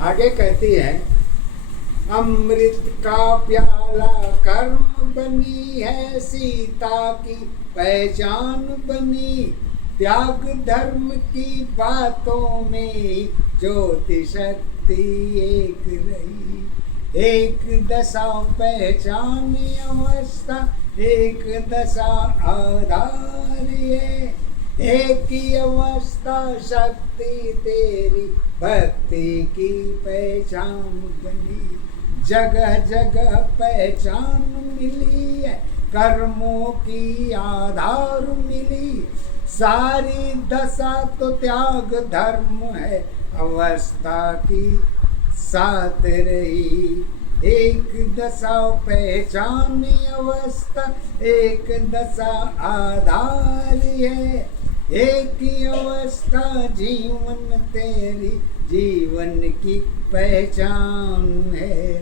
आगे कहती है, अमृत का प्याला कर्म बनी है, सीता की पहचान बनी, त्याग धर्म की बातों में ज्योति शक्ति एक रही। एक दशा पहचान अवस्था, एक दशा आधार है, एक ही अवस्था शक्ति तेरी भक्ति की पहचान बनी। जगह जगह पहचान मिली है, कर्मों की आधार मिली, सारी दशा तो त्याग धर्म है, अवस्था की साथ रही। एक दशा पहचान अवस्था, एक दशा आधार है, एक ही अवस्था जीवन तेरी जीवन की पहचान है।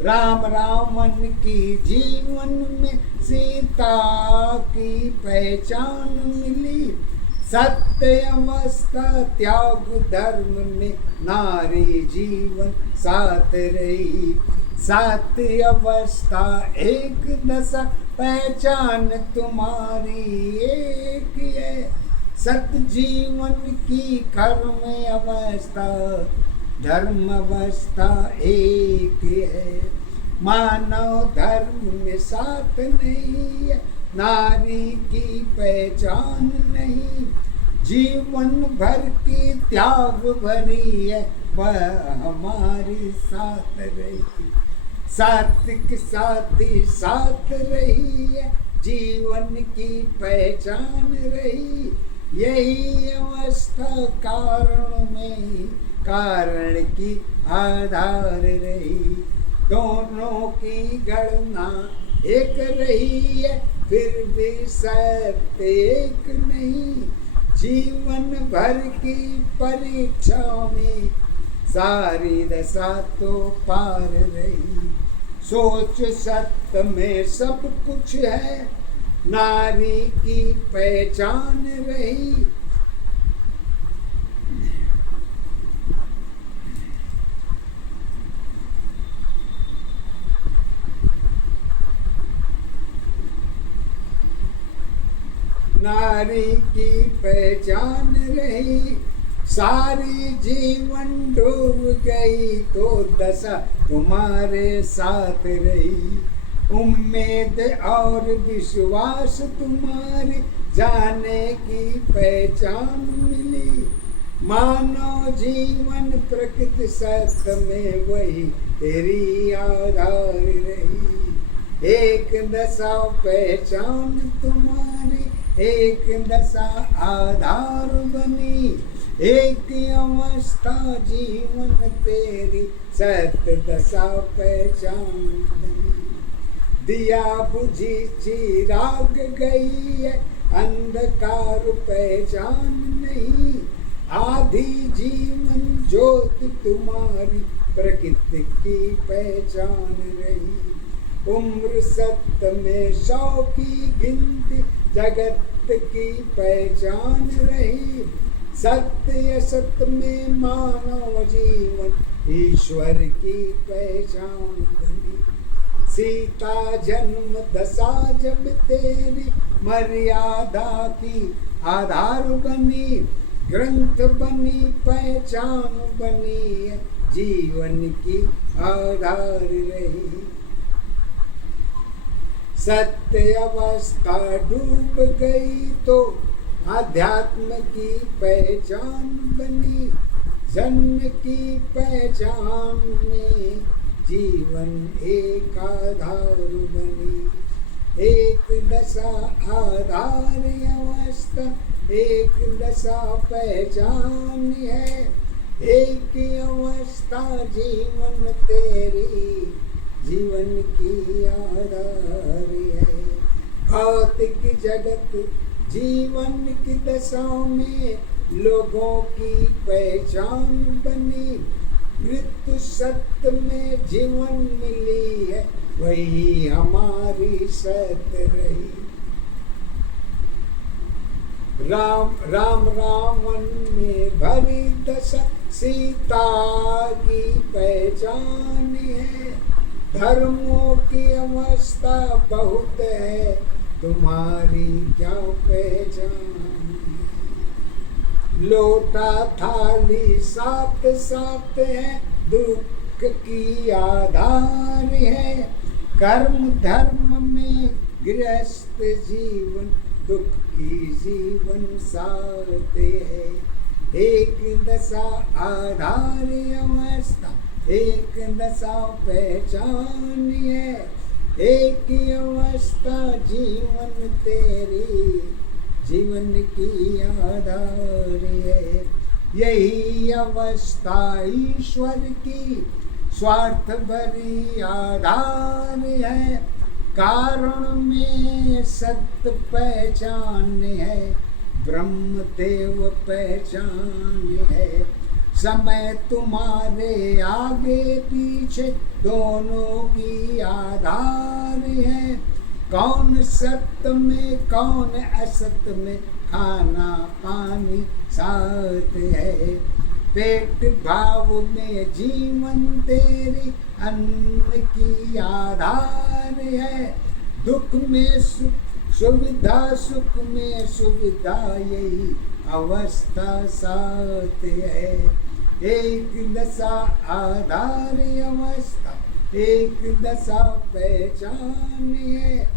राम रावण की जीवन में सीता की पहचान मिली, सत्य अवस्था त्याग धर्म में नारी जीवन साथ रही। सात्य अवस्था एक दशा पहचान तुम्हारी एक है, सत्य जीवन की कर्म अवस्था धर्म अवस्था एक है। मानव धर्म में साथ नहीं है, नारी की पहचान नहीं, जीवन भर की त्याग भरी है, वह हमारी साथ रही। सात्विक साथी साथ रही है, जीवन की पहचान रही, यही अवस्था कारण में कारण की आधार रही। दोनों की गणना एक रही है, फिर भी सत्य एक नहीं, जीवन भर की परीक्षा में सारी दशा तो पार रही। सोच सत्य में सब कुछ है, नारी की पहचान रही। नारी की पहचान रही, सारी जीवन डूब गई तो दशा तुम्हारे साथ रही। उम्मीद और विश्वास तुम्हारी जाने की पहचान मिली, मानव जीवन प्रकृति सत्य में वही तेरी आधार रही। एक दशा पहचान तुम्हारी, एक दशा आधार बनी, एक अवस्था जीवन तेरी सत्य दशा पहचान बनी। दिया बुझी चिराग गई है, अंधकार पहचान नहीं, आधी जीवन ज्योति तुम्हारी प्रकृति की पहचान रही। उम्र सत्य में 100 की गिनती जगत की पहचान रही, सत्य असत्य में मानव जीवन ईश्वर की पहचान बनी। सीता जन्म दशा जब तेरी मर्यादा की आधार बनी, ग्रंथ बनी पहचान बनी, जीवन की आधार रही। सत्य अवस्था डूब गई तो आध्यात्म की पहचान बनी, जन्म की पहचान में जीवन एक आधार बनी। एक दशा आधार अवस्था, एक दशा पहचान है, एक अवस्था जीवन तेरी जीवन की आधार है। भौतिक जगत जीवन की दशाओं में लोगों की पहचान बनी, मृत्यु सत्य में जीवन मिली है, वही हमारी सत्य रही। राम रावण में भरी दशा, सीता की पहचान है। धर्मों की अवस्था बहुत है, तुम्हारी क्या पहचान है। लोटा थाली साथ साथ है, दुख की आधार है। कर्म धर्म में गृहस्थ जीवन, दुख की जीवन साथ है। एक दशा आधार अवस्था, एक दशा पहचान है। एक ही अवस्था जीवन तेरी, जीवन की आधार है। यही अवस्था ईश्वर की स्वार्थ भरी आधार है। कारण में सत्य पहचान है, ब्रह्म देव पहचान है। समय तुम्हारे आगे पीछे दोनों की आधार है। कौन सत्य में कौन असत में, खाना पानी साथ है। पेट भाव में जीवन तेरी, अन्न की आधार है। दुख में सुख सुविधा, सुख में सुविधा, यही अवस्था साथ है। एक दशा आधार अवस्था, एक दशा पहचान है।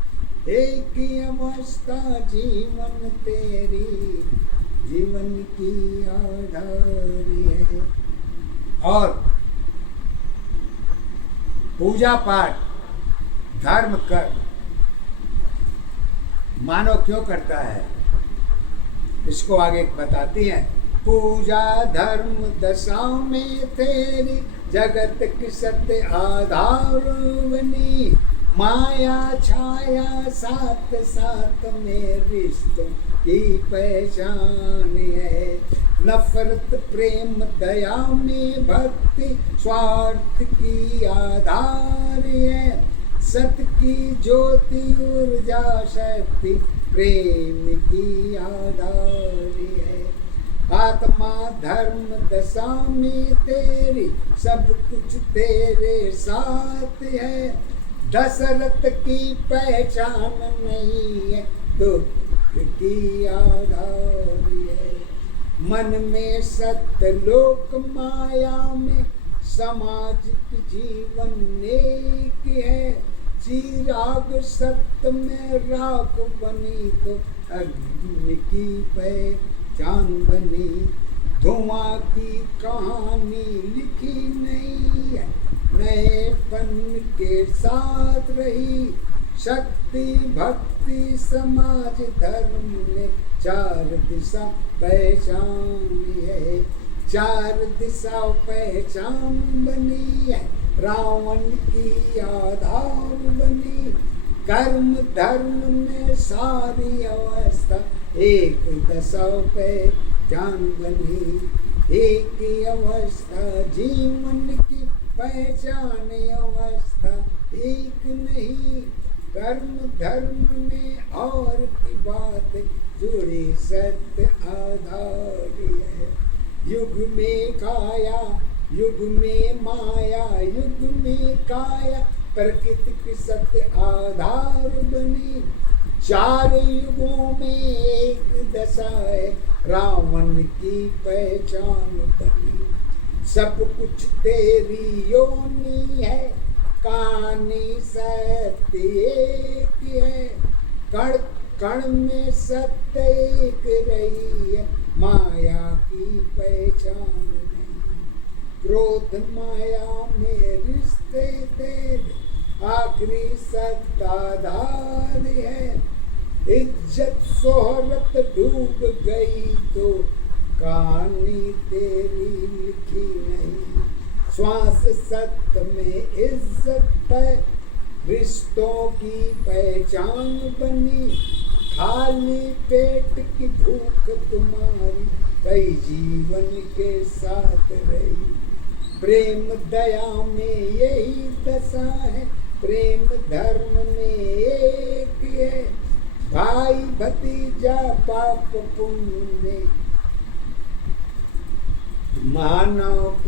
एक ही अवस्था जीवन तेरी, जीवन की आधार है। और पूजा पाठ धर्म कर्म मानव क्यों करता है, इसको आगे बताती हैं। पूजा धर्म दशाओं में तेरी, जगत की सत्य आधार बनी। माया छाया साथ साथ में रिश्तों की पहचान है। नफरत प्रेम दया में भक्ति, स्वार्थ की आधार है। सत्य की ज्योति ऊर्जा शक्ति, प्रेम की आधार है। आत्मा धर्म दशा में तेरी, सब कुछ तेरे साथ है। दशरथ की पहचान नहीं है, दुख की आधार है। मन में सत्य लोक माया में, समाज की जीवन नेक है। चिराग सत्य में राख बनी, तो अग्नि की पहचान बनी। धुआं की कहानी लिखी नहीं है, नएपन के साथ रही। शक्ति भक्ति समाज धर्म में, चार दिशा पहचान है। चार दिशा पहचान बनी है, रावण की आधार बनी। कर्म धर्म में सारी अवस्था, एक दशा पहचान बनी। एक ही अवस्था जीवन की पहचान अवस्था, एक नहीं। कर्म धर्म में और की बात जुड़ी, सत्य आधार है। युग में काया, युग में माया, युग में काया, प्रकृति की सत्य आधार बनी। चार युगों में एक दशा है, रावण की पहचान बनी। सब कुछ तेरी योनि है, कहानी सत्य एक है। कण कण में सत्य एक रही है, माया की पहचान नहीं। क्रोध माया में रिश्ते तेरे, आखिरी सत्ताधार है। इज्जत शोहरत डूब गई तो, कहानी तेरी लिखी नहीं। श्वास सत्य में इज्जत है, रिश्तों की पहचान बनी। खाली पेट की भूख तुम्हारी, कई जीवन के साथ रही। प्रेम दया में यही दशा है, प्रेम धर्म में एक है। भाई भतीजा पाप पुण्य में, मानव की